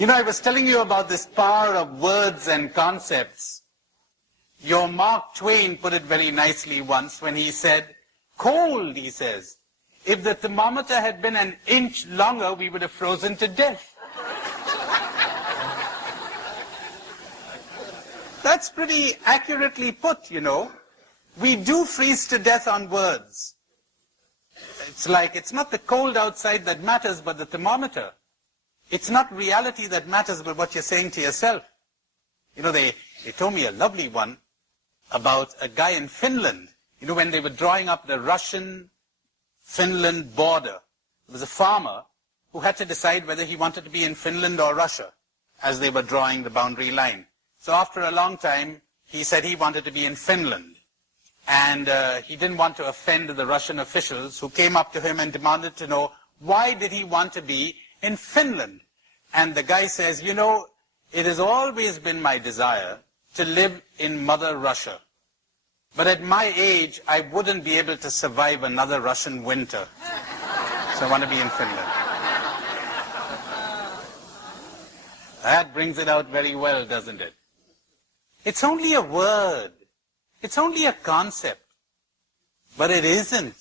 You know, I was telling you about this power of words and concepts. Your Mark Twain put it very nicely once when he said, cold, he says. If the thermometer had been an inch longer, we would have frozen to death. That's pretty accurately put, you know. We do freeze to death on words. It's like, it's not the cold outside that matters, but the thermometer. It's not reality that matters, but what you're saying to yourself. You know, they told me a lovely one about a guy in Finland. You know, when they were drawing up the Russian-Finland border, there was a farmer who had to decide whether he wanted to be in Finland or Russia as they were drawing the boundary line. So after a long time, he said he wanted to be in Finland. And he didn't want to offend the Russian officials who came up to him and demanded to know why did he want to be in Finland. And the guy says, you know, it has always been my desire to live in Mother Russia. But at my age, I wouldn't be able to survive another Russian winter. So I want to be in Finland. That brings it out very well, doesn't it? It's only a word. It's only a concept. But it isn't.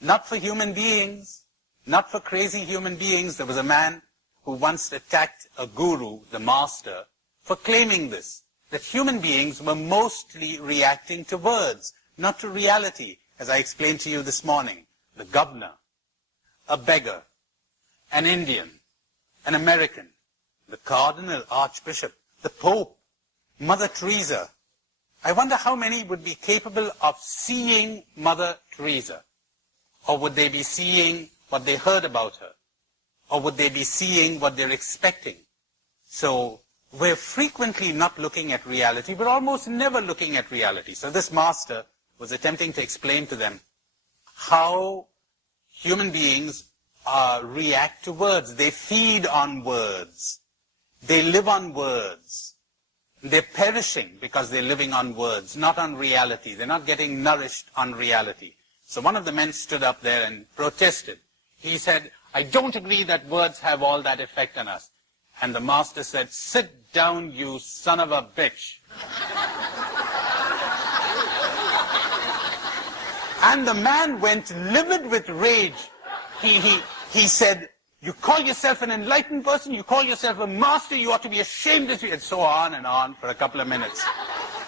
Not for human beings. Not for crazy human beings. There was a man who once attacked a guru, the master, for claiming this, that human beings were mostly reacting to words, not to reality, as I explained to you this morning. The governor, a beggar, an Indian, an American, the cardinal, archbishop, the Pope, Mother Teresa. I wonder how many would be capable of seeing Mother Teresa. Or would they be seeing what they heard about her? Or would they be seeing what they're expecting? So we're frequently not looking at reality. We're almost never looking at reality. So this master was attempting to explain to them how human beings react to words. They feed on words. They live on words. They're perishing because they're living on words, not on reality. They're not getting nourished on reality. So one of the men stood up there and protested. He said, I don't agree that words have all that effect on us. And the master said, sit down, you son of a bitch. And the man went livid with rage. He said, you call yourself an enlightened person, you call yourself a master, you ought to be ashamed of you, and so on for a couple of minutes.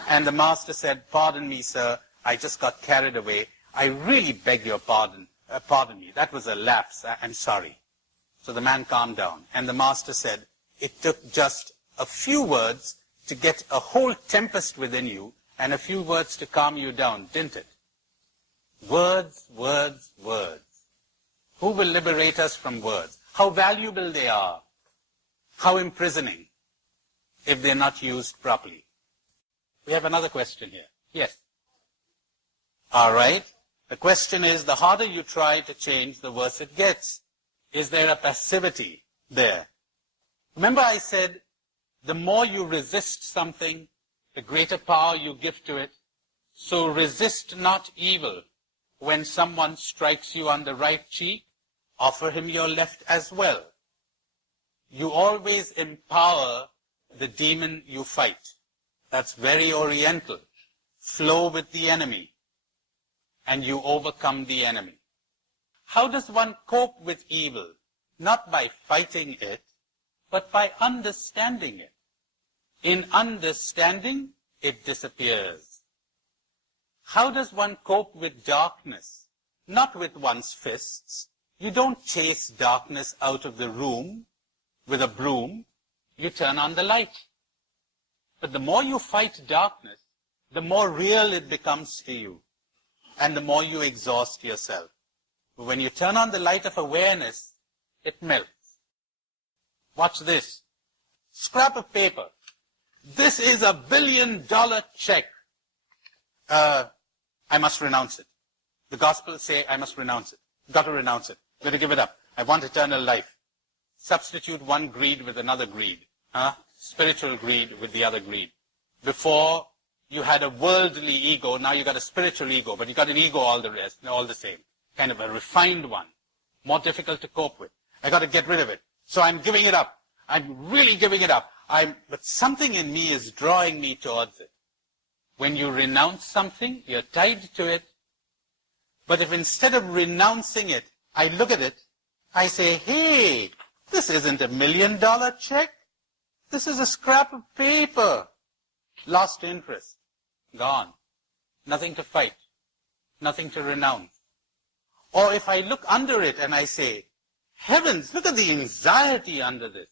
And the master said, pardon me, sir, I just got carried away. I really beg your pardon. Pardon me, that was a lapse. I'm sorry. So the man calmed down. And the master said, it took just a few words to get a whole tempest within you and a few words to calm you down, didn't it? Words, words, words. Who will liberate us from words? How valuable they are. How imprisoning if they're not used properly. We have another question here. Yes. All right. The question is, the harder you try to change, the worse it gets. Is there a passivity there? Remember I said, the more you resist something, the greater power you give to it. So resist not evil. When someone strikes you on the right cheek, offer him your left as well. You always empower the demon you fight. That's very oriental. Flow with the enemy, and you overcome the enemy. How does one cope with evil? Not by fighting it, but by understanding it. In understanding, it disappears. How does one cope with darkness? Not with one's fists. You don't chase darkness out of the room with a broom. You turn on the light. But the more you fight darkness, the more real it becomes to you, and the more you exhaust yourself. But when you turn on the light of awareness, it melts. Watch this. Scrap of paper. This is $1 billion check. I must renounce it. The Gospels say I must renounce it. Got to renounce it. Got to give it up. I want eternal life. Substitute one greed with another greed. Spiritual greed with the other greed. Before you had a worldly ego, now you got a spiritual ego, but you got an ego all the same. Kind of a refined one. More difficult to cope with. I got to get rid of it. So I'm giving it up. I'm really giving it up. But something in me is drawing me towards it. When you renounce something, you're tied to it. But if instead of renouncing it, I look at it, I say, hey, this isn't $1 million check. This is a scrap of paper. Lost interest. Gone. Nothing to fight. Nothing to renounce. Or if I look under it and I say, heavens, look at the anxiety under this.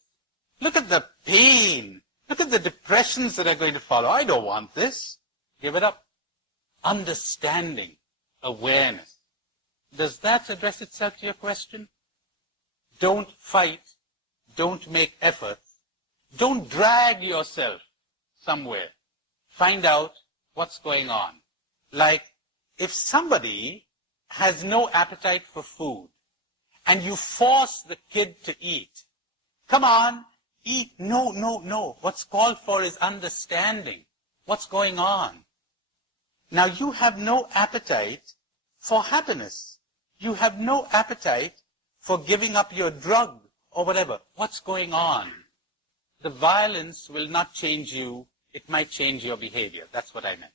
Look at the pain. Look at the depressions that are going to follow. I don't want this. Give it up. Understanding. Awareness. Does that address itself to your question? Don't fight. Don't make efforts. Don't drag yourself somewhere. Find out what's going on. Like, if somebody has no appetite for food, and you force the kid to eat, come on, eat. No, no, no. What's called for is understanding. What's going on? Now, you have no appetite for happiness. You have no appetite for giving up your drug or whatever. What's going on? The violence will not change you. It might change your behavior. That's what I meant.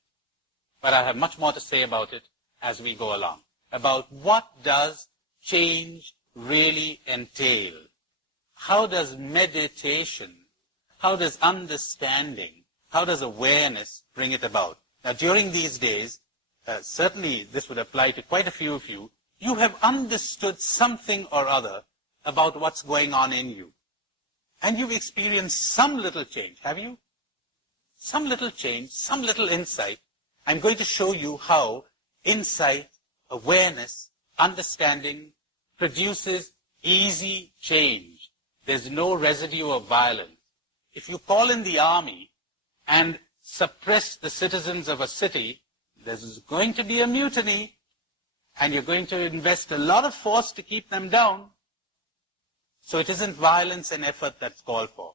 But I have much more to say about it as we go along. About what does change really entail? How does meditation, how does understanding, how does awareness bring it about? Now, during these days, certainly this would apply to quite a few of you, you have understood something or other about what's going on in you. And you've experienced some little change, have you? Some little change, some little insight. I'm going to show you how insight, awareness, understanding produces easy change. There's no residue of violence. If you call in the army and suppress the citizens of a city, there's going to be a mutiny, and you're going to invest a lot of force to keep them down. So it isn't violence and effort that's called for.